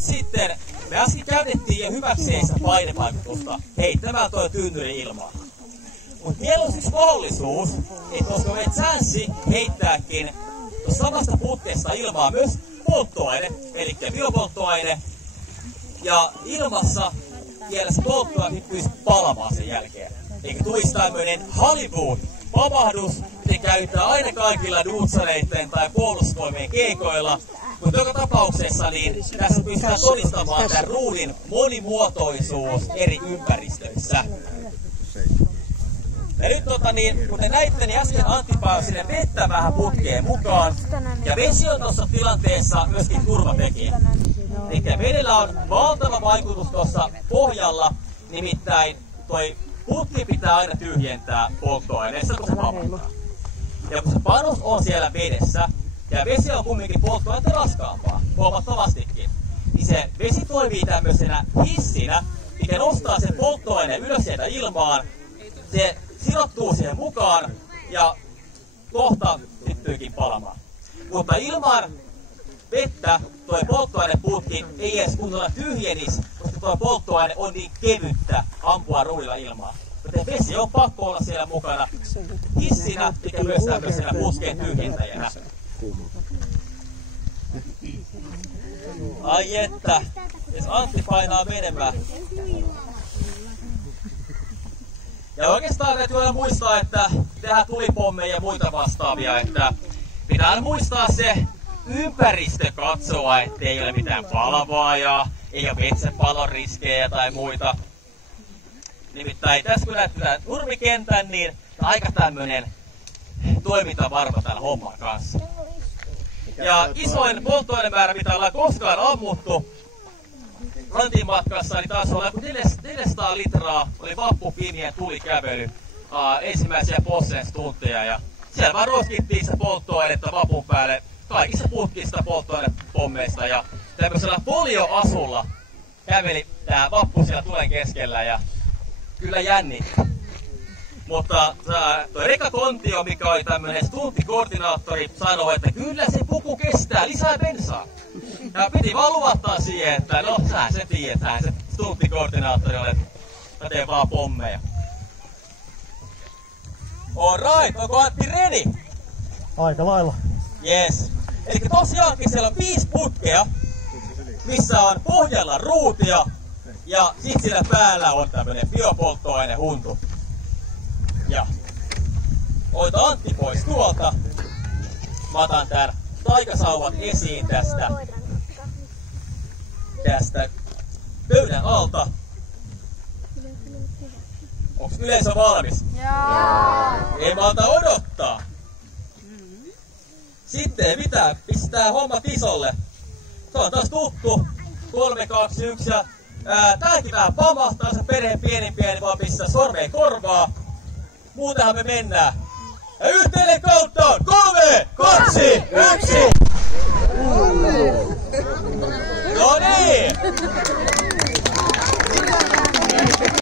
nyt sitten, me äsken käytettiin jo hyväkseistä painevaikutusta heittämään toi tynnyri ilmaan. Mutta meillä on siis mahdollisuus, että koska me chanssi heittääkin samasta putkesta ilmaa myös polttoaine, eli biopolttoaine, ja ilmassa vielä se polttoaine pystyy palamaan sen jälkeen. Eikä tulisi tämmöinen Hollywood-pamahdus, mitä käytetään aina kaikilla duutsareiden tai puolustusvoimien keikoilla. Mutta joka tapauksessa niin tässä pystytään todistamaan tämän ruudin monimuotoisuus eri ympäristöissä. Ja nyt kuten näitte, niin äsken Antti pääsi sinne vettä vähän putkeen mukaan. Ja vesi on tuossa tilanteessa myöskin turvatekijä. Eli vedellä on valtava vaikutus tuossa pohjalla, nimittäin toi putki pitää aina tyhjentää polttoaineessa, kun se pamahtaa. Ja kun se panos on siellä vedessä, ja vesi on kumminkin polttoainetta raskaampaa, huomattavastikin, niin se vesi toimii tämmöisenä hissinä, mikä nostaa sen polttoaineen ylös sieltä ilmaan. Se sidottuu siihen mukaan ja kohta syttyykin palamaan. Mutta ilman vettä tuo polttoaineputki ei edes kunnolla tyhjenisi, koska tuo polttoaine on niin kevyttä ampua ruudilla ilmaan. Joten vesi on pakko olla siellä mukana hissinä, mikä myös tämmöisenä putken tyhjentäjänä. Ai että, jos Antti painaa menemään. Ja oikeastaan täytyy aina muistaa, että tehdään tulipommeja ja muita vastaavia, että pitää muistaa se ympäristö katsoa, ettei ole mitään palavaa ja ei ole metsäpalon riskejä tai muita. Nimittäin tässä kun näytetään nurmikentän, niin aika tämmönen toimintavarma täällä homman kanssa. Ja isoin polttoainemäärä, mitä ollaan koskaan ammuttu rantimatkassa, niin taas olla joku 400 litraa, oli vappupimien tulikävely ensimmäisiä Possens-tunteja. Ja siellä vaan roskittiin se polttoainetta vapun päälle kaikissa putkista polttoainepommeista. Ja tämmöisellä folioasulla käveli tää vappu siellä tulen keskellä ja kyllä jännitti. Mutta toi Reka Kontio, mikä oli tämmönen stuntikoordinaattori, sanoi, että kyllä se puku kestää, lisää bensaa. Ja piti vaan luvattaa siihen, että no sähän se tiedät, sähän se stuntikoordinaattori olet, mä teen vaan pommeja. Alright, onko Antti ready? Aika lailla. Yes. Eli tosiaankin siellä on 5 putkea, missä on pohjalla ruutia ja sit sillä päällä on tämmönen biopolttoainehuntu. Ja oita Antti pois tuolta. Mä otan tän taikasauvat esiin tästä pöydän alta. Onks yleisö valmis? Joo. Ei malta odottaa. Sitten ei mitään, pistää homma tisolle. Se on taas tuttu. 3, 2, 1 ja tääkin vähän pamahtaa, se perheen pienimpiä, niin vaan pistää sormeen korvaa. Muutenhan me mennään. Ja yhteinen countdown, 3,